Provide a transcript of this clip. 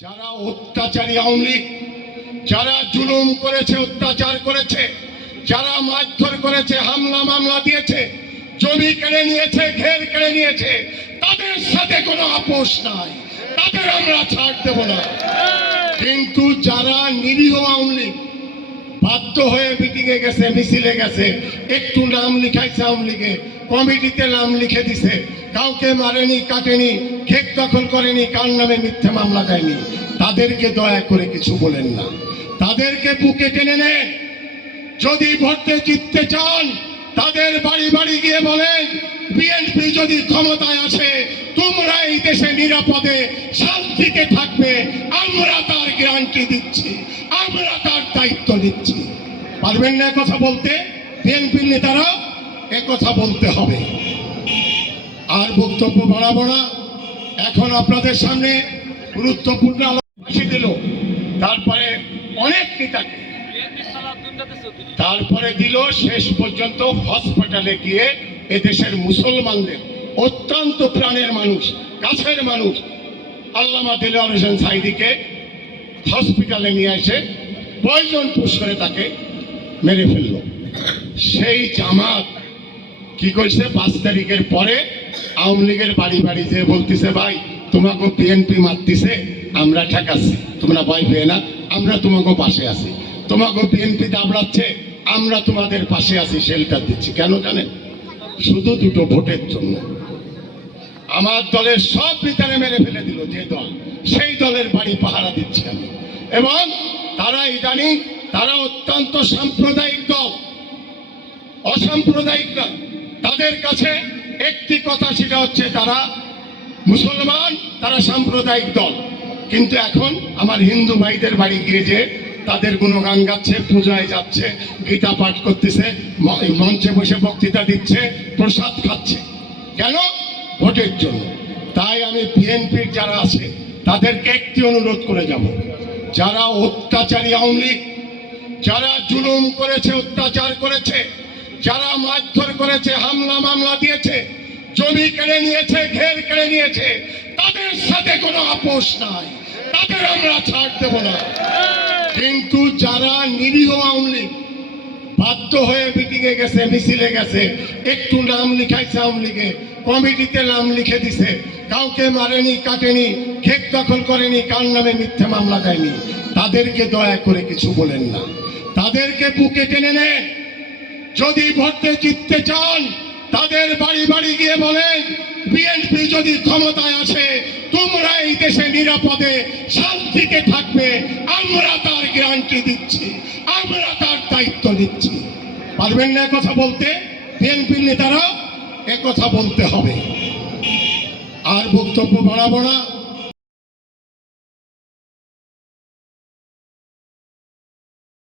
যারা অত্যাচারী আওয়ামী যারা জুলুম করেছে, অত্যাচার করেছে, যারা মারধর করেছে, হামলা, মামলা দিয়েছে, জমি কেড়ে নিয়েছে, ঘের কেড়ে নিয়েছে, তাদের সাথে কোনো আপোষ নাই। তাদের আমরা ছাড় দেব না। কিন্তু যারা নিরীহ আওয়ামী বাধ্য হয়ে মিটিংয়ে গেছে, মিছিলে গেছে, একটু নাম লিখাইছে আওয়ামী লীগে, কমিটিতে নাম লিখে দিছে কাউকে মারেনি, কাটেনি খেক দখল করেনি, কার নামে মিথ্যে মামলা দেয়নি। তাদেরকে দয়া করে কিছু বলেন না। তাদেরকে বুকে টেনে নেন। যদি ভোটে জিততে চান, তাদের বাড়ি বাড়ি গিয়ে বলেন, বিএনপি যদি ক্ষমতায় আসে, তোমরা এই দেশে নিরাপদে, শান্তিতে থাকবে, আমরা তার গ্যারান্টি দিচ্ছি, আমরা তার দায়িত্ব নিচ্ছি। পারবেন না কথা বলতে? বিএনপির নেতারা কথা বলতে হবে। আর বক্তব্য বাড়াবো না। এখন আপনাদের সামনে গুরুত্বপূর্ণ আলোচনা দিল। তারপরে অনেক নেতাকে তারপরে দিল শেষ পর্যন্ত হসপিটালে গিয়ে এদেশের মুসলমানদের অত্যন্ত প্রাণের মানুষ, কাছের মানুষ, আল্লামা দিলার হোসেন সাইদিকে হসপিটালে নিয়ে এসে পয়জন পুশ করে তাকে মেরে ফেলল। সেই জামাত কি করছে? পাঁচ তারিখের পরে আওয়ামী লীগের বাড়ি বাড়ি যে বলতেছে, ভাই, তোমাকে বিএনপি মারতেছে, আমরা ঠেকাচ্ছি। তোমরা ভয় পেয়ে না, আমরা তোমাকে পাশে আছি। তোমাকে বিএনপি দাবড়াচ্ছে, আমরা তোমাদের পাশে আছি শেল্টার দিচ্ছি। কেন জানেন শুধু দুটো ভোটের জন্য। আমার দলের সব নেতারে মেরে ফেলে দিল যে দল, সেই দলের বাড়ি পাহারা দিচ্ছি আমি। এবং তারা ইদানিং, তারা অত্যন্ত সাম্প্রদায়িক দল, অসাম্প্রদায়িক দল। তাদের কাছে একটি কথা সেটা হচ্ছে তারা মুসলমান, তারা সাম্প্রদায়িক দল। কিন্তু এখন আমার হিন্দু ভাইদের বাড়ি গিয়ে যে তাদের গুণগান গাচ্ছে, পূজায় যাচ্ছে, গীতা পাঠ করতেছে মঞ্চে বসে বক্তৃতা দিচ্ছে, প্রসাদ খাচ্ছে। কেন? ভোটের জন্য। তাই আমি বিএনপির যারা আছে, তাদেরকে একটি অনুরোধ করে যাব। যারা অত্যাচারী আওয়ামী যারা জুলুম করেছে, অত্যাচার করেছে, যারা মারধর করেছে, হামলা মামলা দিয়েছে জমি কেড়ে নিয়েছে, ঘের কেড়ে নিয়েছে, তাদের সাথে কোনো আপোষ নাই। তাদের আমরা ছাড় দেব না। কিন্তু যারা নিরীহ আওয়ামী বাধ্য হয়ে মিটিংয়ে গেছে, মিছিলে গেছে, একটু নাম লিখাইছে আওয়ামী লীগে, কমিটিতে নাম লিখে দিছে, কাউকে মারেনি, কাটেনি খেক দখল করেনি, কার নামে মিথ্যে মামলা দেয়নি, তাদেরকে দয়া করে কিছু বলেন না। তাদেরকে বুকে টেনে নেন। যদি ভোটে জিততে চান বাড়ি বাড়ি গিয়ে বলেন বিএনপি যদি ক্ষমতায় আসে, তোমরা এই দেশে নিরাপদে শান্তিতে থাকবে, আমরা তার গ্যারান্টি দিচ্ছি, আমরা তার দায়িত্ব নিচ্ছি। পারবেন না কথা বলতে? বিএনপির নেতারা কথা বলতে হবে। আর বক্তব্য বাড়াবো না।